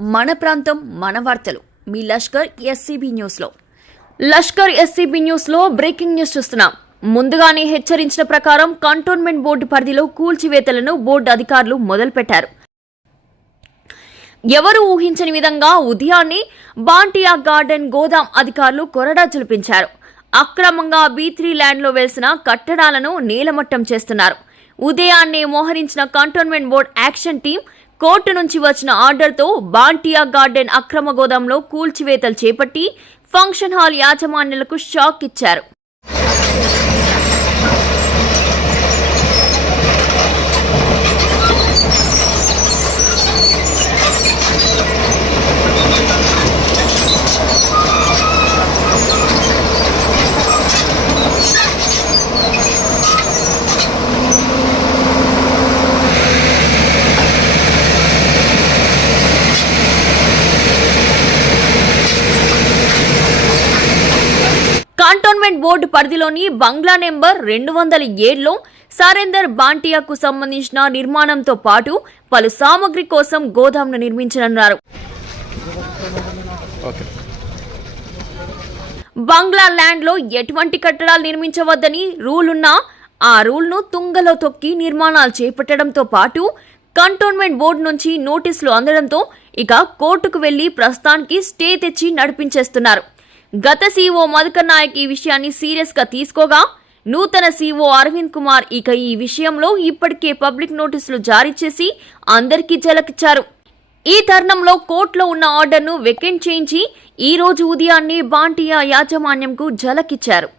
మన ప్రాంతం మన వార్తలు. మీ లష్కర్ ఎస్సీబీ న్యూస్లో. లష్కర్ ఎస్సీబీ న్యూస్లో బ్రేకింగ్ న్యూస్ చూస్తున్నాం. ముందుగానే హెచ్చరించిన ప్రకారం కంటోన్మెంట్ బోర్డు పరిధిలో కూల్చివేతలను బోర్డు అధికారులు మొదలుపెట్టారు. ఎవరు ఊహించని విధంగా ఉదయాన్నే బాంటియా గార్డెన్ గోదాం అధికారులు కొరడా చులిపించారు అక్రమంగా బీ త్రీ ల్యాండ్లో వెలిసిన కట్టడాలను నేలమట్టం చేస్తున్నారు. ఉదయాన్నే మోహరించిన cantonment board action team court నుంచి వచ్చిన ఆర్డర్తో బాంటియా గార్డెన్ అక్రమ గోదాంలో కూల్చివేతలు చేపట్టి ఫంక్షన్ హాల్ యాజమాన్యులకు షాక్ ఇచ్చారు. కంటోన్మెంట్ బోర్డు పరిధిలోని బంగ్లా నెంబర్ రెండు వందల ఏడులో సరేందర్ బాంటియాకు సంబంధించిన నిర్మాణంతో పాటు పలు సామగ్రి కోసం గోదాంను నిర్మించనున్నారు. బంగ్లా ల్యాండ్లో ఎటువంటి కట్టడాలు నిర్మించవద్దని రూల్ ఉన్నా ఆ రూల్ను తుంగలో తొక్కి నిర్మాణాలు చేపట్టడంతో పాటు కంటోన్మెంట్ బోర్డు నుంచి నోటీసులు అందడంతో ఇక కోర్టుకు వెళ్ళి ప్రస్తుతానికి స్టే తెచ్చి నడిపించేస్తున్నారు. గత సీఓ మధుకర్ నాయక్ ఈ విషయాన్ని సీరియస్గా తీసుకోగా నూతన సీఓ అరవింద్ కుమార్ ఇక ఈ విషయంలో ఇప్పటికే పబ్లిక్ నోటీసులు జారీ చేసి అందరికీ జలకిచ్చారు. ఈ తరుణంలో కోర్టులో ఉన్న ఆర్డర్ను వెకెంట్ చేయించి ఈ రోజు ఉదయాన్నే బాంటియా యాజమాన్యంకు జలకిచ్చారు.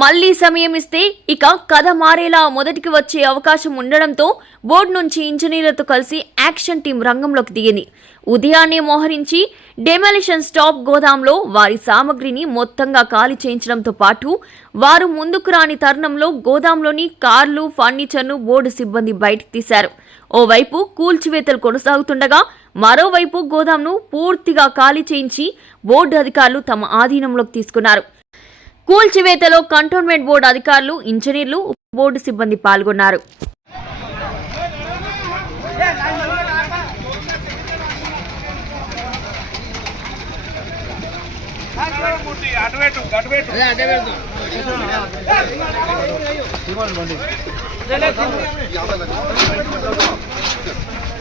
మళ్ళీ సమయం ఇస్తే ఇక కథ మారేలా మొదటికి వచ్చే అవకాశం ఉండడంతో బోర్డు నుంచి ఇంజనీర్లతో కలిసి యాక్షన్ టీం రంగంలోకి దిగింది. ఉదయాన్నే మోహరించి డెమాలిషన్ స్టాప్ గోదాంలో వారి సామగ్రిని మొత్తంగా ఖాళీ చేయించడంతో పాటు వారు ముందుకు రాని తరుణంలో గోదాంలోని కార్లు ఫర్నిచర్ను బోర్డు సిబ్బంది బయటకు తీశారు. ఓవైపు కూల్చివేతలు కొనసాగుతుండగా మరోవైపు గోదాంను పూర్తిగా ఖాళీ చేయించి బోర్డు అధికారులు తమ ఆధీనంలోకి తీసుకున్నారు. కూల్చివేతలో కంటోన్మెంట్ బోర్డు అధికారులు ఇంజనీర్లు బోర్డు సిబ్బంది పాల్గొన్నారు.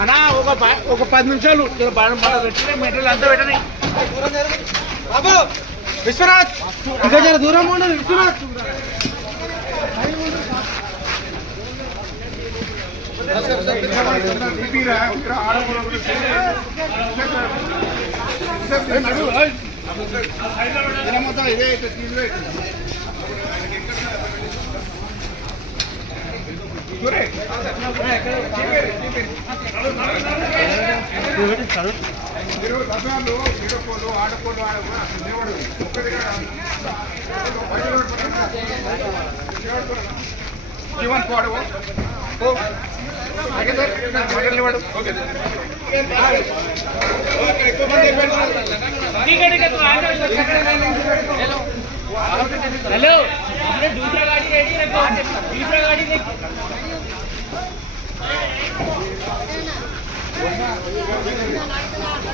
అన్నా ఒక ఒక పది నిమిషాలు బాగా పెట్టి మెటీరియల్ అంతా పెట్టని బాబు విశ్వనాథ్ ఇంకా జర దూరం ఉండండి విశ్వనాథ్ ఇదే తీసివే మీరు రథాలు నిడపోలు ఆడపోలు ఆడపోలు అసలు దేవుడు ఒక్కడిగా జీవన్ పాడవు వాడు ఓకే हेलो हमने दूसरा गाड़ी रेडी रखो दूसरा गाड़ी देख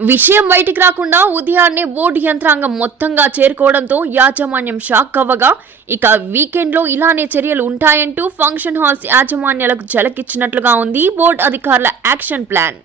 విషయం బయటికి రాకుండా ఉదయాన్నే బోర్డు యంత్రాంగం మొత్తంగా చేరుకోవడంతో యాజమాన్యం షాక్ అవ్వగా ఇక వీకెండ్లో ఇలానే చర్యలు ఉంటాయంటూ ఫంక్షన్ హాల్స్ యాజమాన్యాలకు జలకిచ్చినట్లుగా ఉంది బోర్డు అధికారుల యాక్షన్ ప్లాన్.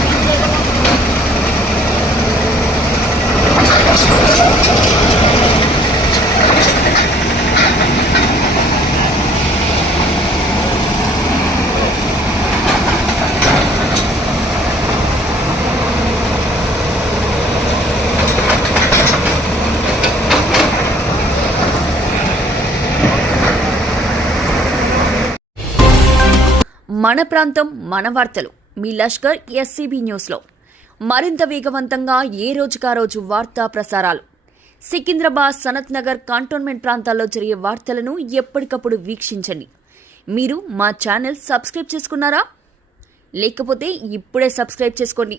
మన ప్రాంతం మన వార్తలు. మీ లష్కర్ ఎస్సీబీ న్యూస్లో. మరింత వేగవంతంగా ఏ రోజుకా రోజు వార్తా ప్రసారాలు? సికింద్రాబాద్ సనత్ నగర్ కంటోన్మెంట్ ప్రాంతాల్లో జరిగే వార్తలను ఎప్పటికప్పుడు వీక్షించండి. మీరు మా ఛానల్ సబ్స్క్రైబ్ చేసుకున్నారా? లేకపోతే ఇప్పుడే సబ్స్క్రైబ్ చేసుకోండి.